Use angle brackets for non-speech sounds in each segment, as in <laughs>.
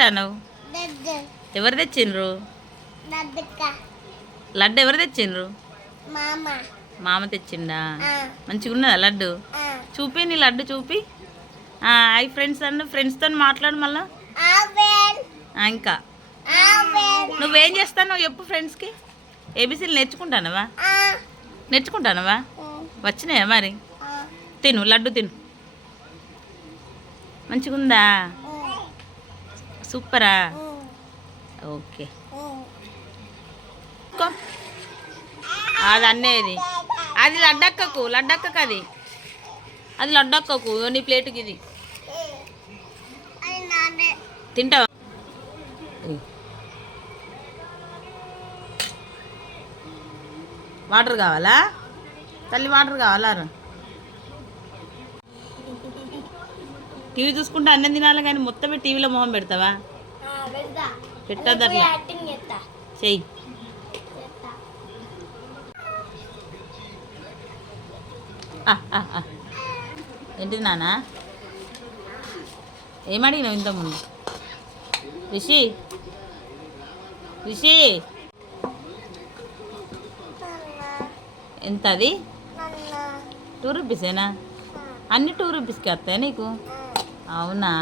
తింటాను ఎవరు తెచ్చిండ్రు? లడ్డు ఎవరు తెచ్చిండ్రు? మామ. మామ తెచ్చిండా? మంచిగా ఉన్నదా లడ్డు? చూపి నీ లడ్డు చూపి. హాయ్ ఫ్రెండ్స్ అన్న ఫ్రెండ్స్తో మాట్లాడు మళ్ళా. ఇంకా. నువ్వేం చేస్తావు చెప్పు ఫ్రెండ్స్కి. ఏబీసీలు నేర్చుకుంటానవా? నేర్చుకుంటానవా? వచ్చినాయా మరి? తిను లడ్డు తిను. మంచిగుందా? సూపరా? ఓకే. అది అన్నేది. అది లడ్డక్కకు లడ్డక్కకు అది. అది లడ్డక్కకు నీ ప్లేటుకి ఇది. తింటావా? వాటర్ కావాలా? తల్లి వాటర్ కావాలా? టీవీ చూసుకుంటే అన్నం తినాలి కానీ మొత్తమే టీవీలో మొహం పెడతావా? పెట్టద్దు అట్లా. చెయ్యి. ఏంటిది నాన్న ఏమడిగినావు ఇంతకుముందు? రిషి? రిషి? ఎంత అది టూ రూపీసేనా? అన్ని టూ రూపీస్కి వస్తాయి నీకు? అవునా?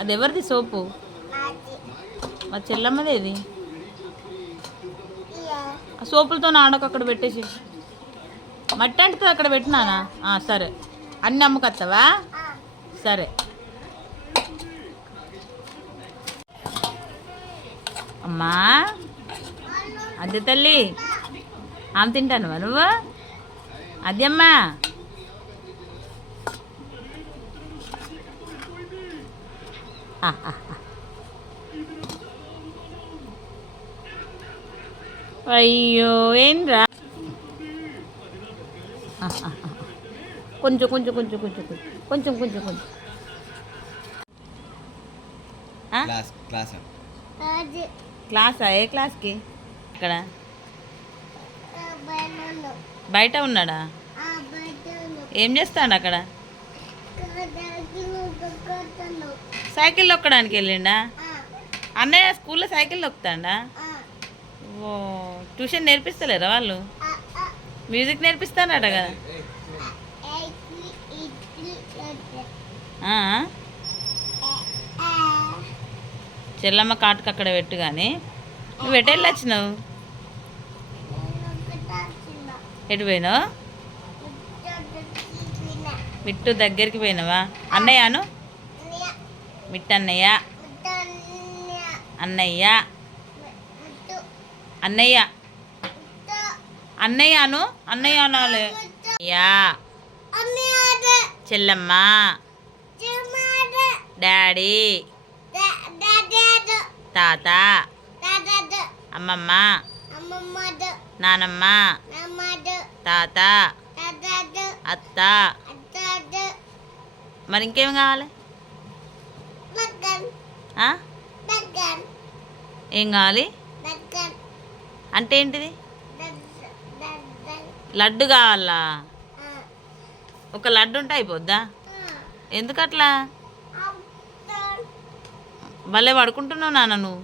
అది ఎవరిది సోపు మా చెల్లమ్మదేది ఆ సోపులతో ఆడకు అక్కడ పెట్టేసి. మట్టి అంటుతుంది అక్కడ పెట్టినానా? సరే. అన్ని అమ్ముకొస్తావా సరే. అమ్మా? అద్దె తల్లి. ఆమె తింటానువా నువ్వు? అది అయ్యో ఏంద్రా కొంచెం కొంచెం కొంచెం కొంచెం కొంచెం కొంచెం కొంచెం క్లాసా ఏ క్లాస్కి? ఇక్కడ? బయట ఉన్నాడా? ఏం చేస్తాడు అక్కడ? సైకిల్ తొక్కడానికి వెళ్ళిండా? అన్నయ్య స్కూల్లో సైకిల్ తొక్కుతాడా ఓ ట్యూషన్ నేర్పిస్తలేరా వాళ్ళు? మ్యూజిక్ నేర్పిస్తానట కదా? చెల్లమ్మ కాటుకు అక్కడ పెట్టు కానీ నువ్వు ఎటు వెళ్ళి వచ్చినావు ఎటు పోయినావు? మిట్టు దగ్గరికి పోయినావా? అన్నయ్యను మిట్టన్నయ్య. అన్నయ్య. అన్నయ్య. అన్నయ్యను? అన్నయ్య అను అయ్యా అనాలి చెల్లమ్మ. డాడీ. తాత. అమ్మమ్మ. నానమ్మ. తాత. అత్త. మరి ఇంకేం కావాలి? ఏం కావాలి? అంటే ఏంటిది? లడ్డు కావాలా? ఒక లడ్డు ఉంటే అయిపోద్దా? ఎందుకు అట్లా భలే పడుకుంటున్నావు నాన్న నువ్వు?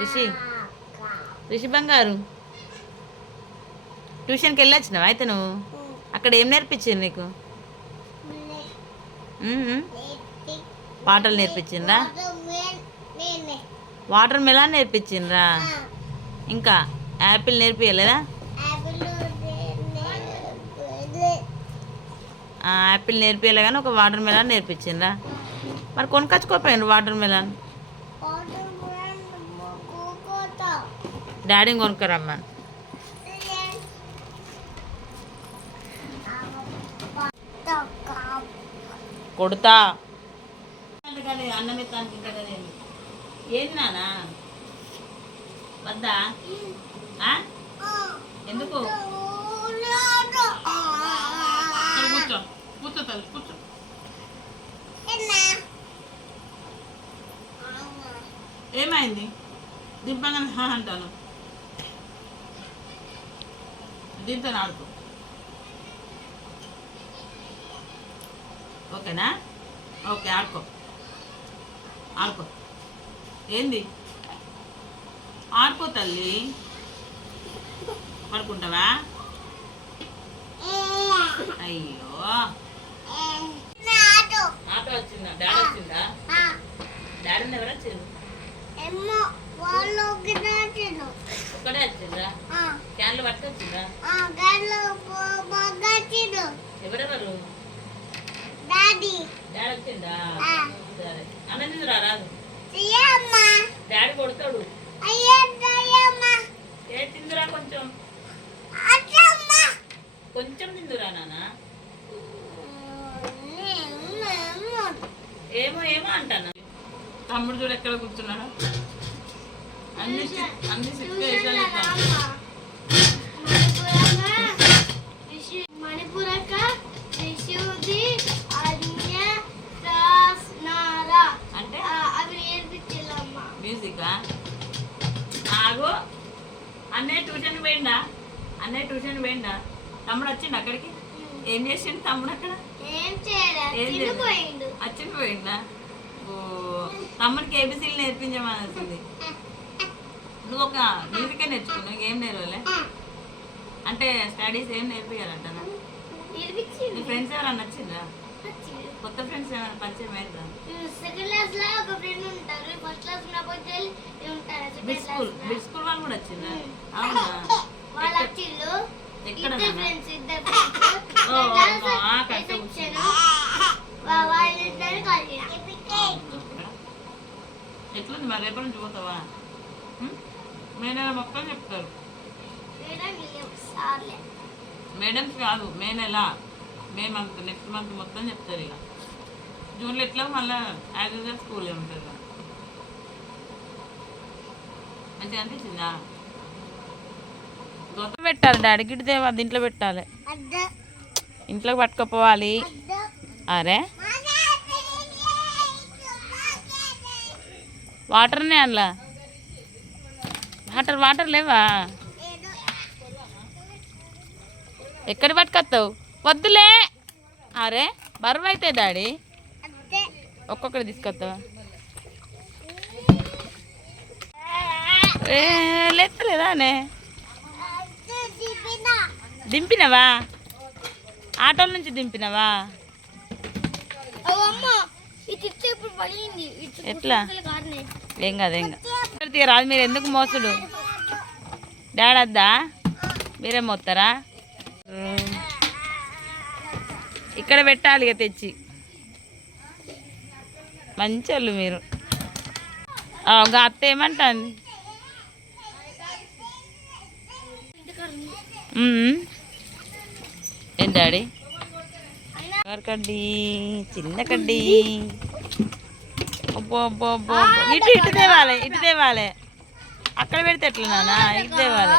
రిషి. రిషి బంగారు. ట్యూషన్కి వెళ్ళొచ్చినావా అయితే నువ్వు? అక్కడ ఏం నేర్పించింది నీకు. పాటలు నేర్పించిండ్రా? Water melon నేర్పించిండ్రా? ఇంకా యాపిల్ నేర్పియలేదా? ఆ, యాపిల్ నేర్పియలే కానీ ఒక వాటర్ మెలాన్ నేర్పించిండ్రా? మరి కొనుకొచ్చుకోపోయిండ్రు వాటర్ మెలాన్? డాడీని కొనుక్కరమ్మా. కొడతా. అన్నం ఎత్తానికి ఏంది నానా? వద్దా? ఆ? ఎందుకు? కూర్చో. కూర్చో తల్లి కూర్చో. ఏమైంది? దింపగానే హా అంటాను. దీంతో ఆడుకో. ఓకేనా? ఓకే ఆడుకో. ఆడుకో. ఏంది? ఆడుకో తల్లి. పడుకుంటావా? అయ్యో. నాడు ఆటో వచ్చిందా? డాడీ వచ్చిందా? డాడీని ఎవరు వచ్చింది ఒక్కడే వచ్చిందా క్యాన్లు పట్టుకొచ్చిందా ఎవరెవరు డాడీ డాడీ వచ్చిందా ఆ. సరే అన్న తిందురా రాదు అయ్యమ్మ డాడీ కొడతాడు. ఏ తిందురా కొంచెం? కొంచెం తిందురా నాన్న ఏమో ఏమో అంటాను? తమ్ముడు చూడు ఎక్కడ కూర్చున్నాడు. అన్ని అన్ని సిచ్యువేషన్ మణిపురక? విశుద్ధి తమ్ముడు వచ్చిండు అక్కడికి? ఏం చేసిండు తమ్ముడు అక్కడ? ఏం ఏం వచ్చిండు పోయిండా ఓ తమ్ముడికి ఏబిసీలు నేర్పించమనిసింది నువ్వు ఒక మ్యూజికే నేర్చుకున్నావు ఇంకేం నేర్వలే? అంటే స్టడీస్ ఏం నేర్పించాలంట నీ ఫ్రెండ్స్ ఎవరన్నా వచ్చిందా కొత్త ఫ్రెండ్స్ ఏమైనా పరిచయం అయ్యారా సెకండ్ క్లాస్లో ఒక ఫ్రెండ్ ఉంటారు ఫస్ట్ క్లాస్ ఉన్నప్పుడు ఉంటారు బిడ్ స్కూల్ బిడ్ స్కూల్ వాళ్ళు కూడా వచ్చిందా. అవునా? వాళ్ళు ఎక్కడ <laughs> ఎట్లుంది మరి? రేపటి నుంచి పోతావా? మొత్తం చెప్తారు. సార్లే మేడమ్స్ కాదు మే నెల మే మంత్ నెక్స్ట్ మంత్ మొత్తం చెప్తారు ఇక. జూన్లో ఎట్లా మళ్ళీ యాజ్ యూజువల్ స్కూలే ఉంటుంది మంచిగా అనిపించిందా? పెట్టాలి డాడీ గిడితే దీంట్లో పెట్టాలి. ఇంట్లోకి పట్టుకుపోవాలి. అరే. వాటర్నే అందులో. వాటర్ వాటర్ లేవా? ఎక్కడ పట్టుకొస్తావు? వద్దులే. అరే బరువు అయితే డాడీ. ఒక్కొక్కటి తీసుకొస్తావా? ఏ దింపినవా? ఆటోల నుంచి దింపినవా? ఎట్లా? ఏం కాదు ఏం కాదు. తీయ రాదు మీరు ఎందుకు మోసుడు? డాడీ వద్దా? మీరే మోస్తారా? ఇక్కడ పెట్టాలి ఇక తెచ్చి. మంచి వాళ్ళు మీరు ఒక అత్త ఏమంటాను డాడీ? కడ్డీ చిన్న కడ్డీ. అబ్బో అబ్బో అబ్బో అబ్బో. ఇటు ఇటు తేవాలి ఇటు తేవాలి. అక్కడ పెడితే ఎట్లా నాన్న? ఇటు తేవాలి.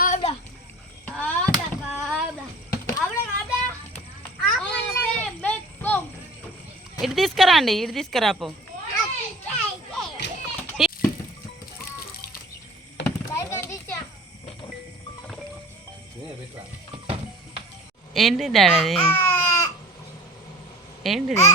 ఇటు తీసుకురండి ఇటు తీసుకురాపో ఏంటి డాడీ ఏంటిది?